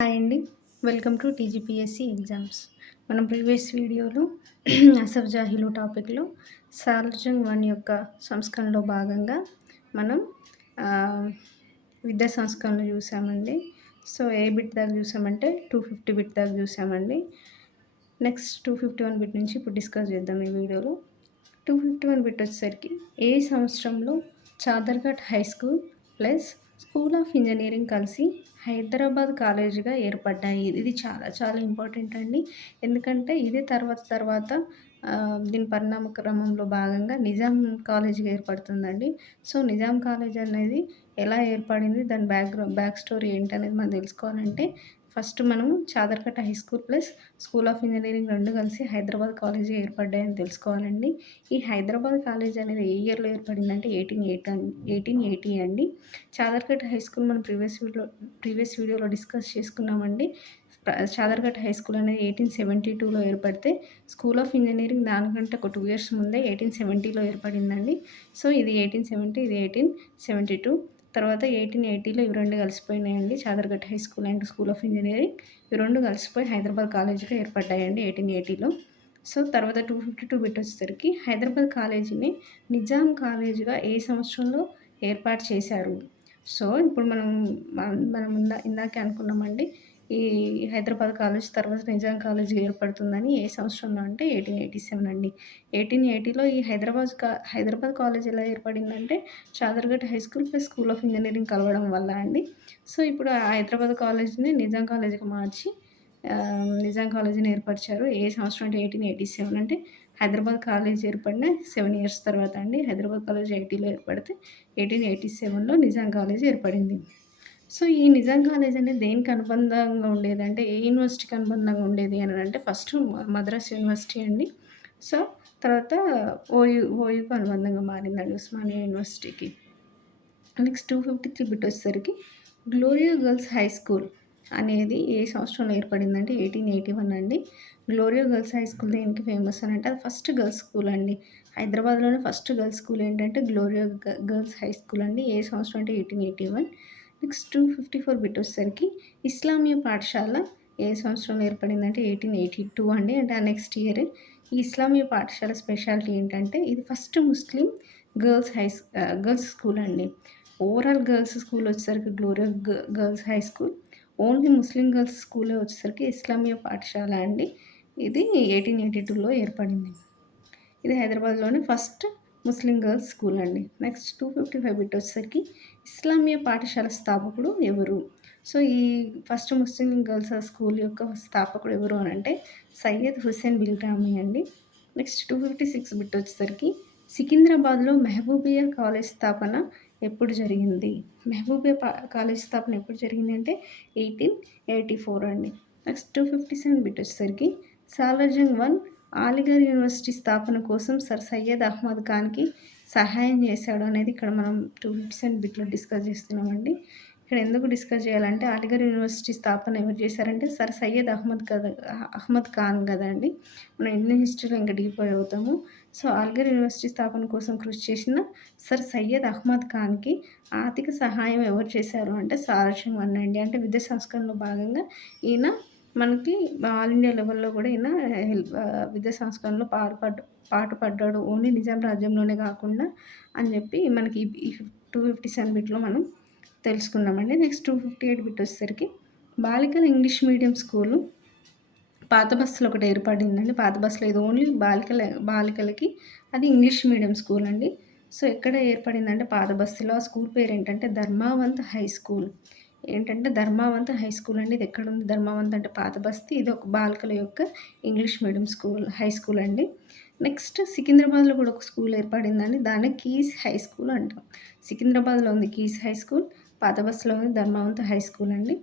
Hi అండి. Welcome to TGPSC exams. మనం previous వీడియోలో అసఫ్ జాహీలు టాపిక్‌లో సార్జంగ్ 1 యొక్క సంస్కరణలో భాగంగా మనం ఆహ్, విద్యా సంస్కరణలు చూసామండి. సో, ఏ బిట్ దాకా చూసామంటే 250 బిట్ దాకా చూసామండి. నెక్స్ట్ 251 బిట్ నుంచి ఇప్పుడు డిస్కస్ చేద్దాం ఈ వీడియోలో. 251 బిట్ వచ్చేసరికి ఏ సంవత్సరంలో Chaderghat high school plus school of engineering కలిసి హైదరాబాద్ కాలేజీగా ఏర్పడ్డాయి. ఇది చాలా చాలా ఇంపార్టెంట్ అండి. ఎందుకంటే ఇదే తర్వాత దీని పరిణామ క్రమంలో భాగంగా నిజాం కాలేజీగా ఏర్పడుతుందండి. సో, నిజాం కాలేజ్ అనేది ఎలా ఏర్పడింది, దాని బ్యాక్ స్టోరీ ఏంటనేది మనం తెలుసుకోవాలంటే ఫస్ట్ మనము Chaderghat high school plus school of engineering 2 కలిసి హైదరాబాద్ కాలేజీ ఏర్పడ్డాయని తెలుసుకోవాలండి. ఈ హైదరాబాద్ కాలేజ్ అనేది ఏ ఇయర్‌లో ఏర్పడిందంటే 1880 అండి. చాదర్ఘట్ హై స్కూల్ మనం ప్రీవియస్ వీడియోలో డిస్కస్ చేసుకున్నామండి. చాదర్ఘట్ హై స్కూల్ అనేది 1872లో ఏర్పడితే, స్కూల్ ఆఫ్ ఇంజినీరింగ్ దానికంటే ఒక 2 ఇయర్స్ ముందే 1870లో ఏర్పడిందండి. సో, ఇది 1870, ఇది 1872. తర్వాత 1880లో ఇవి 2 కలిసిపోయినాయండి. Chadarghat high school and school of engineering ఇవి 2 కలిసిపోయి హైదరాబాద్ కాలేజీగా ఏర్పడ్డాయండి 1880లో. సో, తర్వాత 252 బిట్ వచ్చేసరికి హైదరాబాద్ కాలేజీని నిజాం కాలేజీగా ఏ సంవత్సరంలో ఏర్పాటు చేశారు? సో, ఇప్పుడు మనం ఇందాకే అనుకున్నామండి. ఈ హైదరాబాద్ కాలేజ్ తర్వాత నిజాం కాలేజ్ ఏర్పడుతుందని ఏ సంవత్సరంలో అంటే 1887 అండి. 1880లో ఈ హైదరాబాద్ కాలేజ్ ఎలా ఏర్పడిందంటే Chadarghat high school plus school of engineering కలవడం వల్ల అండి. సో, ఇప్పుడు ఆ హైదరాబాద్ కాలేజ్‌ని నిజాం కాలేజ్‌గా మార్చి నిజాం కాలేజ్‌ని ఏర్పరిచారు. ఏ సంవత్సరం అంటే 1887 అంటే హైదరాబాద్ కాలేజ్ ఏర్పడిన 7 ఇయర్స్ తర్వాత అండి. హైదరాబాద్ కాలేజ్ 80లో ఏర్పడితే 1887లో నిజాం కాలేజ్ ఏర్పడింది. సో, ఈ నిజాం కాలేజ్ అనేది దేనికి అనుబంధంగా ఉండేదంటే, ఏ యూనివర్సిటీకి అనుబంధంగా ఉండేది అనంటే ఫస్ట్ మద్రాస్ యూనివర్సిటీ అండి. సో, తర్వాత ఓయూకి అనుబంధంగా మారిందండి ఉస్మానియా యూనివర్సిటీకి. నెక్స్ట్ 253 బిట్ వచ్చేసరికి గ్లోరియా గర్ల్స్ హై స్కూల్ అనేది ఏ సంవత్సరంలో ఏర్పడిందంటే 1881 అండి. గ్లోరియా గర్ల్స్ హై స్కూల్ దేనికి ఫేమస్ అనంటే అది ఫస్ట్ గర్ల్స్ స్కూల్ అండి. హైదరాబాద్‌లోనే ఫస్ట్ గర్ల్స్ స్కూల్ ఏంటంటే గ్లోరియా గర్ల్స్ హై స్కూల్ అండి. ఏ సంవత్సరం అంటే 1881. నెక్స్ట్ 254 బిట్ వచ్చేసరికి ఇస్లామియా పాఠశాల ఏ సంవత్సరంలో ఏర్పడిందంటే 1882 అండి. అంటే ఆ నెక్స్ట్ ఇయరే. ఈ ఇస్లామియా పాఠశాల స్పెషాలిటీ ఏంటంటే ఇది ఫస్ట్ ముస్లిం గర్ల్స్ స్కూల్ అండి. ఓవరాల్ గర్ల్స్ స్కూల్ వచ్చేసరికి Gloria girls high school. Only Muslim girls స్కూలే వచ్చేసరికి ఇస్లామియా పాఠశాల అండి. ఇది 1882లో ఏర్పడింది. ఇది హైదరాబాద్‌లోని ఫస్ట్ ముస్లిం గర్ల్స్ స్కూల్ అండి. నెక్స్ట్ 255 బిట్ వచ్చేసరికి ఇస్లామియా పాఠశాల స్థాపకుడు ఎవరు? సో, ఈ ఫస్ట్ ముస్లిం గర్ల్స్ స్కూల్ యొక్క స్థాపకుడు ఎవరు అనంటే సయ్యద్ హుస్సేన్ బిల్‌రామి అండి. నెక్స్ట్ 256 బిట్ వచ్చేసరికి సికింద్రాబాద్‌లో మెహబూబియా కాలేజ్ స్థాపన ఎప్పుడు జరిగింది? కాలేజ్ స్థాపన ఎప్పుడు జరిగింది అంటే 1884 అండి. నెక్స్ట్ 257 బిట్ వచ్చేసరికి సాలార్జంగ్ 1 అలీగఢ్ యూనివర్సిటీ స్థాపన కోసం సర్ సయ్యద్ అహ్మద్ ఖాన్‌కి సహాయం చేశాడు అనేది ఇక్కడ మనం 257 బిట్‌లో డిస్కస్ చేస్తున్నామండి. ఇక్కడ ఎందుకు డిస్కస్ చేయాలంటే అలీగఢ్ యూనివర్సిటీ స్థాపన ఎవరు చేశారంటే సర్ సయ్యద్ అహ్మద్ ఖాన్ కదండీ. మనం ఇండియన్ హిస్టరీలో ఇంకా డీప్‌గా చదువుతాము. సో, అలీగఢ్ యూనివర్సిటీ స్థాపన కోసం కృషి చేసిన సర్ సయ్యద్ అహ్మద్ ఖాన్‌కి ఆర్థిక సహాయం ఎవరు చేశారు అంటే సాలార్జంగ్ 1 అండి. అంటే విద్యా సంస్కరణలో భాగంగా ఈయన మనకి ఆల్ ఇండియా లెవెల్‌లో కూడా ఈయన విద్యా సంస్కరణలో పాటుపడ్డాడు. ఓన్లీ నిజాం రాజ్యంలోనే కాకుండా అని చెప్పి మనకి ఈ 257 బిట్‌లో మనం తెలుసుకున్నామండి. నెక్స్ట్ 258 బిట్ వచ్చేసరికి బాలికల ఇంగ్లీష్ మీడియం స్కూలు పాత బస్తీలో ఒకటి ఏర్పడిందండి. పాత బస్తీలో ఇది ఓన్లీ బాలికలకి అది ఇంగ్లీష్ మీడియం స్కూల్ అండి. సో, ఎక్కడ ఏర్పడిందంటే పాత బస్తీలో. ఆ స్కూల్ పేరేంటంటే Dharmavant high school. Dharmavant high school అండి. ఇది ఎక్కడుంది ధర్మావంత్ అంటే పాత బస్తీ. ఇది ఒక బాలికల యొక్క ఇంగ్లీష్ మీడియం హై స్కూల్ అండి. నెక్స్ట్ సికింద్రాబాద్‌లో కూడా ఒక స్కూల్ ఏర్పడిందండి. దాన్ని కీస్ హై స్కూల్ అంటాం. సికింద్రాబాద్‌లో ఉంది కీస్ హై స్కూల్. పాత బస్తీలో ఉంది ధర్మావంత్ హై స్కూల్ అండి.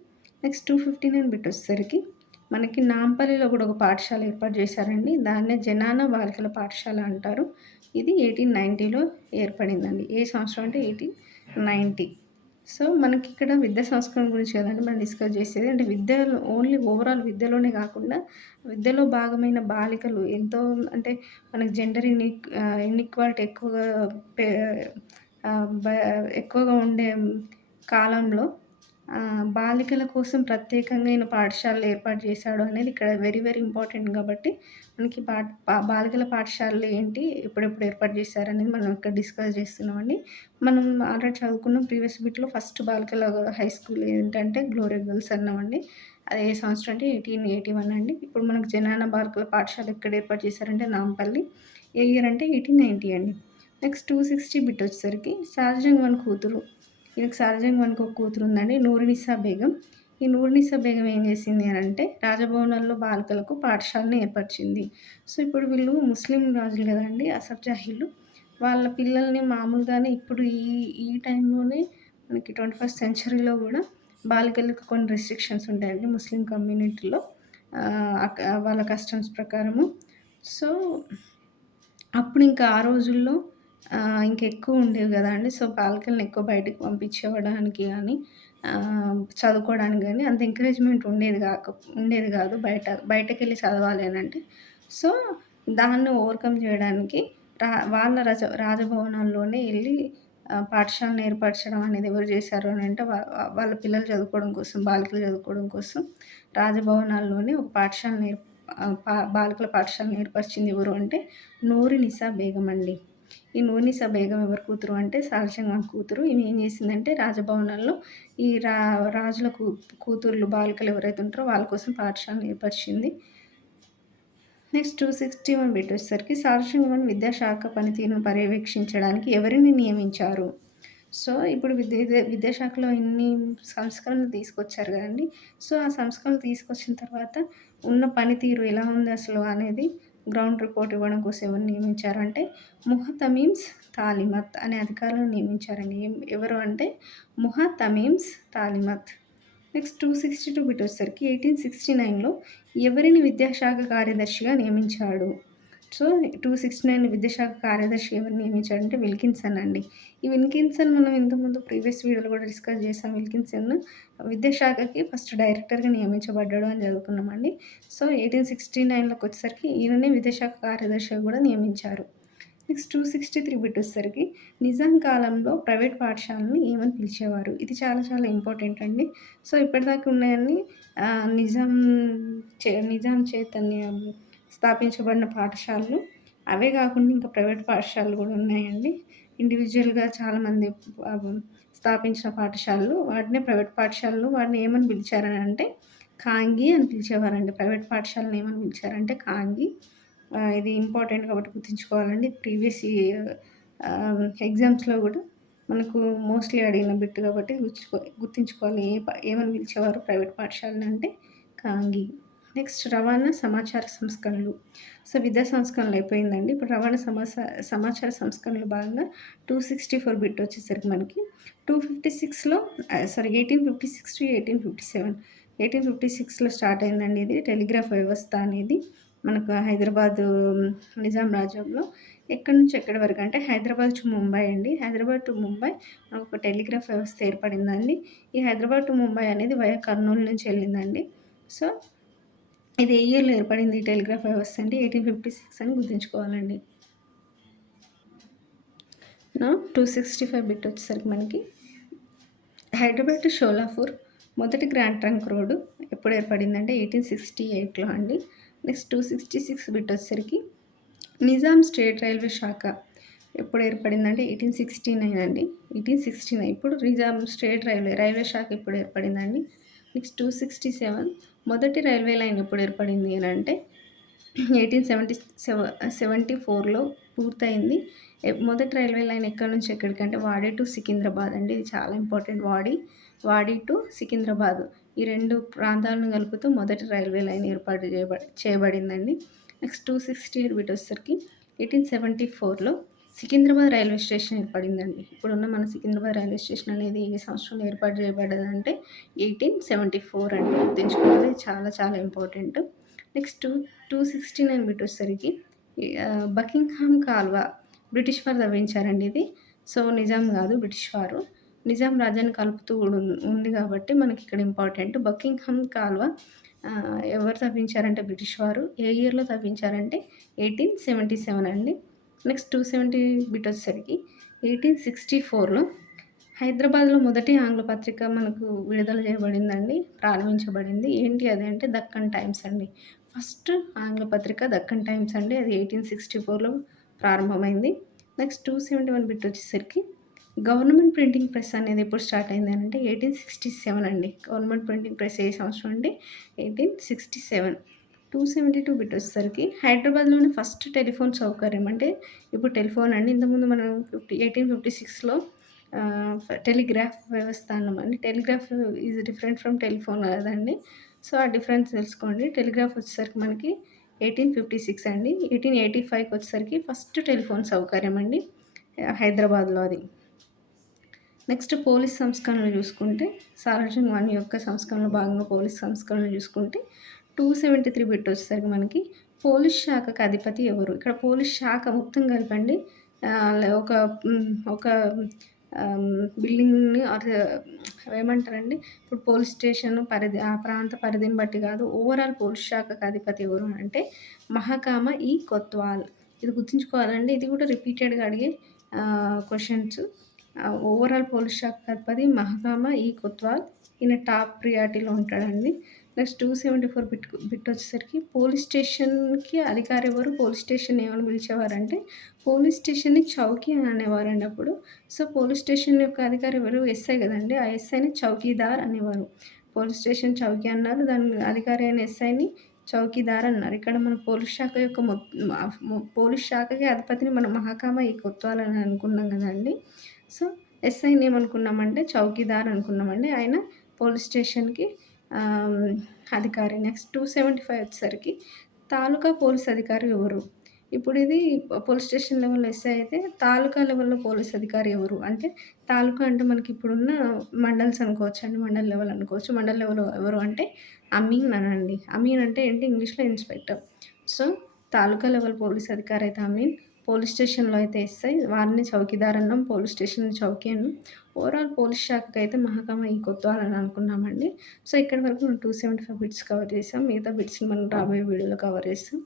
నెక్స్ట్ 259 బిట్ వచ్చేసరికి మనకి నాంపల్లిలో కూడా ఒక పాఠశాల ఏర్పాటు చేశారండి. దాన్నే జనానా బాలికల పాఠశాల అంటారు. ఇది 1890లో ఏర్పడిందండి. ఏ సంవత్సరం అంటే 1890. సో, మనకిక్కడ విద్యా సంస్కరణ గురించి కదండీ మనం డిస్కస్ చేసేది. అంటే విద్యలో ఓన్లీ ఓవరాల్ విద్యలోనే కాకుండా, విద్యలో భాగమైన బాలికలు ఎంతో అంటే మనకి ఇన్‌ఈక్వాలిటీ పె ఆహ్, బ ఎక్కువగా ఉండే కాలంలో బాలికల కోసం ప్రత్యేకంగా ఈయన పాఠశాలలు ఏర్పాటు చేశాడు అనేది ఇక్కడ వెరీ వెరీ ఇంపార్టెంట్ కాబట్టి మనకి బాలికల పాఠశాలలు ఏంటి, ఎప్పుడెప్పుడు ఏర్పాటు చేశారనేది మనం ఇక్కడ డిస్కస్ చేస్తున్నామండి. మనం ఆల్రెడీ చదువుకున్నాం ప్రీవియస్ బిట్‌లో ఫస్ట్ బాలికల హై స్కూల్ ఏంటంటే గ్లోరియా గర్ల్స్ అన్నామండి. అది ఏ సంవత్సరం అంటే 1881 అండి. ఇప్పుడు మనకు జనాన బాలికల పాఠశాల ఎక్కడ ఏర్పాటు చేశారంటే నాంపల్లి. ఏ ఇయర్ అంటే 1890 అండి. నెక్స్ట్ 260 బిట్ వచ్చేసరికి షాజహాన్ వన్ కూతురు. ఈయనకి షాజహాన్ వన్‌కి ఒక కూతురు ఉందండి, నూరునిసా బేగం. ఈ నూరునిసా బేగం ఏం చేసింది అనంటే రాజభవనాల్లో బాలికలకు పాఠశాలను ఏర్పరిచింది. సో, ఇప్పుడు వీళ్ళు ముస్లిం రాజులు కదండీ అసఫ్ జాహీలు. వాళ్ళ పిల్లల్ని మామూలుగానే ఇప్పుడు ఈ టైంలోనే మనకి 21st సెంచరీలో గూడా బాలికలకు కొన్ని రెస్ట్రిక్షన్స్ ఉంటాయండి ముస్లిం కమ్యూనిటీలో. వాళ్ళ కస్టమ్స్ ప్రకారము. సో, అప్పుడు ఇంకా ఆ రోజుల్లో ఇంకెక్కువ ఉండేవి గదండీ. సో, బాలికలని ఎక్కువ బయటికి పంపించేవడానికి గానీ, చదువుకోవడానికి గానీ అంత ఎంకరేజ్‌మెంట్ ఉండేది గాదు. బయటకెళ్ళి చదవాలి అనంటే. సో, దాన్ని ఓవర్‌కమ్ జేయడానికి వాళ్ళ రాజభవనాల్లోనే ఎళ్లి పాఠశాలను ఏర్పరచడం అనేది ఎవరు జేశారు అనంటే వాళ్ళ పిల్లలు చదువుకోవడం కోసం, బాలికలు చదువుకోవడం కోసం రాజభవనాల్లోనే ఒక పాఠశాలను బాలికల పాఠశాలను ఏర్పరిచింది ఎవరు అంటే నూరినిసా బేగం అండి. ఈ నూరినిసా బేగం ఎవరి కూతురు అంటే షాజహాన్ ఖాన్ కూతురు. ఈమె ఏం చేసిందంటే రాజభవనాల్లో ఈ రాజుల కూతుర్లు బాలికలు ఎవరైతే ఉంటారో వాళ్ళ కోసం పాఠశాలను ఏర్పరిచింది. నెక్స్ట్ 261 బిట్ వచ్చేసరికి షాజహాన్ ఖాన్ విద్యాశాఖ పనితీరును పర్యవేక్షించడానికి ఎవరిని నియమించారు? సో, ఇప్పుడు విద్యాశాఖలో ఇన్ని సంస్కరణలు తీసుకొచ్చారు గదండీ. సో, ఆ సంస్కరణలు తీసుకొచ్చిన తర్వాత ఉన్న పనితీరు ఎలా ఉంది అసలు అనేది గ్రౌండ్ రిపోర్ట్ ఇవ్వడం కోసం ఎవరిని నియమించారంటే ముహతమీమ్స్ తాలిమత్ అనే అధికారులను నియమించారండి. ఎవరు అంటే ముహతమీమ్స్ తాలిమత్. నెక్స్ట్ 262 బిట్ వచ్చేసరికి 1869లో ఎవరిని విద్యాశాఖ కార్యదర్శిగా నియమించాడు? సో, 269 విద్యాశాఖ కార్యదర్శి ఎవరిని నియమించాడంటే విల్కిన్సన్ అండి. ఈ విల్కిన్సన్ మనం ఇంతకుముందు ప్రీవియస్ వీడియోలో కూడా డిస్కస్ చేసాం. విల్కిన్సన్ విద్యాశాఖకి ఫస్ట్ డైరెక్టర్‌గా నియమించబడ్డాడు అని చదువుకున్నామండి. సో, 1869లోకి వచ్చేసరికి ఈయననే విద్యాశాఖ కార్యదర్శిగా కూడా నియమించారు. నెక్స్ట్ 263 బిట్ వచ్చేసరికి నిజాం కాలంలో ప్రైవేట్ పాఠశాలని ఏమని పిలిచేవారు? ఇది చాలా చాలా ఇంపార్టెంట్ అండి. సో, ఇప్పటిదాకా ఉన్నాయన్నీ నిజాం చైతన్యం స్థాపించబడిన పాఠశాలలు. అవే కాకుండా ఇంకా ప్రైవేట్ పాఠశాలలు కూడా ఉన్నాయండి. ఇండివిజువల్‌గా చాలామంది స్థాపించిన పాఠశాలలు. వాటినే ప్రైవేట్ పాఠశాలలు. వాటిని ఏమని పిలిచారనంటే ఖాంగీ అని పిలిచేవారండి. ప్రైవేట్ పాఠశాలను ఏమని పిలిచారంటే ఖాంగీ. ఇది ఇంపార్టెంట్ కాబట్టి గుర్తుంచుకోవాలండి. ప్రీవియస్ ఎగ్జామ్స్‌లో గూడా మనకు మోస్ట్‌లీ అడిగిన బిట్ కాబట్టి గుర్తుంచుకోవాలి. ఏమని పిలిచేవారు ప్రైవేట్ పాఠశాలని అంటే కాంగి. నెక్స్ట్ రవాణా సమాచార సంస్కరణలు. సో, విద్యా సంస్కరణలు అయిపోయిందండి. ఇప్పుడు రవాణా సమాచార సంస్కరణలో భాగంగా 264 బిట్ వచ్చేసరికి మనకి 256లో 1856-1857 1856లో స్టార్ట్ అయిందండి ఇది టెలిగ్రాఫ్ వ్యవస్థ అనేది. మనకు హైదరాబాదు నిజాం రాజ్యంలో ఎక్కడి నుంచి ఎక్కడి వరకు అంటే హైదరాబాద్ టు ముంబై అండి. హైదరాబాద్ టు ముంబై ఒక టెలిగ్రాఫ్ వ్యవస్థ ఏర్పడిందండి. ఈ హైదరాబాద్ టు ముంబై అనేది వయా కర్నూలు నుంచి వెళ్ళిందండి. సో, ఇది ఏ ఇయర్‌లో ఏర్పడింది ఈ టెలిగ్రాఫ్ వ్యవస్థ అంటే 1856 అని గుర్తుంచుకోవాలండి. 265 బిట్ వచ్చేసరికి మనకి హైదరాబాద్ టు షోలాపూర్ మొదటి గ్రాండ్ ట్రంక్ రోడ్డు ఎప్పుడు ఏర్పడిందంటే 1868లో అండి. నెక్స్ట్ 266 బిట్ వచ్చేసరికి నిజాం స్టేట్ రైల్వే శాఖ ఎప్పుడు ఏర్పడిందంటే 1869 అండి. 1869 ఇప్పుడు నిజాం స్టేట్ రైల్వే శాఖ ఎప్పుడు ఏర్పడిందండి. నెక్స్ట్ 267 మొదటి రైల్వే లైన్ ఎప్పుడు ఏర్పడింది అని అంటే 1874లో పూర్తయింది. మొదటి రైల్వే లైన్ ఎక్కడి నుంచి ఎక్కడికంటే వాడి టు సికింద్రాబాద్ అండి. ఇది చాలా ఇంపార్టెంట్. వాడి టు సికింద్రాబాద్ ఈ 2 ప్రాంతాలను కలుపుతూ మొదటి రైల్వే లైన్ ఏర్పాటు చేయబడిందండి. నెక్స్ట్ 268 బిట్ వచ్చేసరికి 1874లో సికింద్రాబాద్ రైల్వే స్టేషన్ ఏర్పడిందండి. ఇప్పుడున్న మన సికింద్రాబాద్ రైల్వే స్టేషన్ అనేది ఏ సంవత్సరంలో ఏర్పాటు చేయబడ్డదంటే 1874 అండి. గుర్తుంచుకోవాలి. చాలా చాలా ఇంపార్టెంట్. నెక్స్ట్ 269 బిట్ వచ్చేసరికి బకింగ్హామ్ కాల్వ బ్రిటిష్ వారు తవ్వించారండి ఇది. సో, నిజాం కాదు బ్రిటిష్ వారు. నిజాం రాజ్యాన్ని కలుపుతూ ఉంది కాబట్టి మనకి ఇక్కడ ఇంపార్టెంట్. బకింగ్హామ్ కాల్వ ఎవరు తవ్వించారంటే బ్రిటిష్ వారు. ఏ ఇయర్‌లో తవ్వించారంటే 1877 అండి. నెక్స్ట్ 270 బిట్ వచ్చేసరికి 1864లో హైదరాబాద్‌లో మొదటి ఆంగ్ల పత్రిక మనకు విడుదల చేయబడిందండి. ప్రారంభించబడింది. ఏంటి అది అంటే 'దక్కన్ టైమ్స్' అండి. ఫస్ట్ ఆంగ్ల పత్రిక 'దక్కన్ టైమ్స్' అండి. అది 1864లో ప్రారంభమైంది. నెక్స్ట్ 271 బిట్ వచ్చేసరికి గవర్నమెంట్ ప్రింటింగ్ ప్రెస్ అనేది ఎప్పుడు స్టార్ట్ అయింది అనంటే 1867 అండి. గవర్నమెంట్ ప్రింటింగ్ ప్రెస్ ఏ సంవత్సరం అంటే 1867. 272 బిట్ వచ్చేసరికి హైదరాబాద్‌లోని ఫస్ట్ టెలిఫోన్ సౌకర్యం అంటే ఇప్పుడు టెలిఫోన్ అండి. ఇంతకుముందు మనం 1856లో టెలిగ్రాఫ్ వ్యవస్థ అన్నామండి. Telegraph is different from telephone కదండీ! సో, ఆ డిఫరెన్స్ తెలుసుకోండి. టెలిగ్రాఫ్ వచ్చేసరికి మనకి 1856 అండి. 1885కి వచ్చేసరికి ఫస్ట్ టెలిఫోన్ సౌకర్యం అండి. హైదరాబాద్‌లో అది. నెక్స్ట్ పోలీస్ సంస్కరణలు చూసుకుంటే, సాలార్జంగ్ 1 యొక్క సంస్కరణలో భాగంగా పోలీస్ సంస్కరణలు చూసుకుంటే 273 బిట్ వచ్చేసరికి మనకి పోలీస్ శాఖకు అధిపతి ఎవరు? ఇక్కడ పోలీస్ శాఖ మొత్తం కలిపండి. ఒక ఒక బిల్డింగ్‌ని ఏమంటారండి? ఇప్పుడు పోలీస్ స్టేషన్ పరిధి ఆ ప్రాంత పరిధిని బట్టి కాదు. ఓవరాల్ పోలీస్ శాఖకు అధిపతి ఎవరు అంటే మహకామ ఈ కొత్వాల్. ఇది గుర్తుంచుకోవాలండి. ఇది కూడా రిపీటెడ్‌గా అడిగే క్వెషన్స్. ఓవరాల్ పోలీస్ శాఖకు అధిపతి మహకామ ఈ కొత్వాల్. ఈయన టాప్ ప్రియారిటీలో ఉంటాడండి. నెక్స్ట్ 274 బిట్ వచ్చేసరికి పోలీస్ స్టేషన్‌కి అధికారి ఎవరు? పోలీస్ స్టేషన్ ఏమని పిలిచేవారంటే పోలీస్ స్టేషన్‌ని చౌకీ అని అనేవారండి అప్పుడు. సో, పోలీస్ స్టేషన్ యొక్క అధికారి ఎవరు? ఎస్ఐ కదండీ! ఆ ఎస్ఐని చౌకీదార్ అనేవారు. పోలీస్ స్టేషన్ చౌకీ అన్నారు. దాని అధికారి అయిన ఎస్ఐని చౌకీదార్ అన్నారు. ఇక్కడ మన పోలీస్ శాఖ యొక్క పోలీస్ శాఖకి అధిపతిని మనం మహకామ ఈ కొత్వాల్ అని అనుకున్నాం కదండీ! సో, ఎస్ఐని ఏమనుకున్నామంటే చౌకీదార్ అనుకున్నామండి. ఆయన పోలీస్ స్టేషన్‌కి అధికారి. నెక్స్ట్ 275 వచ్చేసరికి తాలూకా పోలీస్ అధికారి ఎవరు? ఇప్పుడు ఇది పోలీస్ స్టేషన్ లెవెల్‌లో ఎస్ఐ అయితే తాలూకా లెవెల్‌లో పోలీస్ అధికారి ఎవరు? అంటే తాలూకా అంటే మనకి ఇప్పుడున్న మండల్స్ అనుకోవచ్చండి. మండల్ లెవెల్ అనుకోవచ్చు. మండల్ లెవెల్ ఎవరు అంటే అమీన్ అనండి. అమీన్ అంటే ఏంటి ఇంగ్లీష్‌లో ఇన్స్‌పెక్టర్. సో, తాలూకా లెవెల్ పోలీస్ అధికారి అయితే అమీన్. పోలీస్ స్టేషన్‌లో అయితే ఎస్ఐ. వారిని చౌకీదార్ అన్నాం. పోలీస్ స్టేషన్‌ని చౌకీ అన్నాం. ఓవరాల్ పోలీస్ శాఖకైతే మహకామ ఈ కొత్వాల్ అని అనుకున్నామండి. సో, ఇక్కడి వరకు మనం 275 బిట్స్ కవర్ చేసాం. మిగతా బిట్స్‌ని మనం రాబోయే వీడియోలో కవర్ చేస్తాం.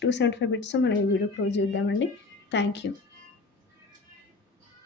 275 బిట్స్‌తో మనం ఈ వీడియో క్లోజ్ చేద్దామండి. Thank you.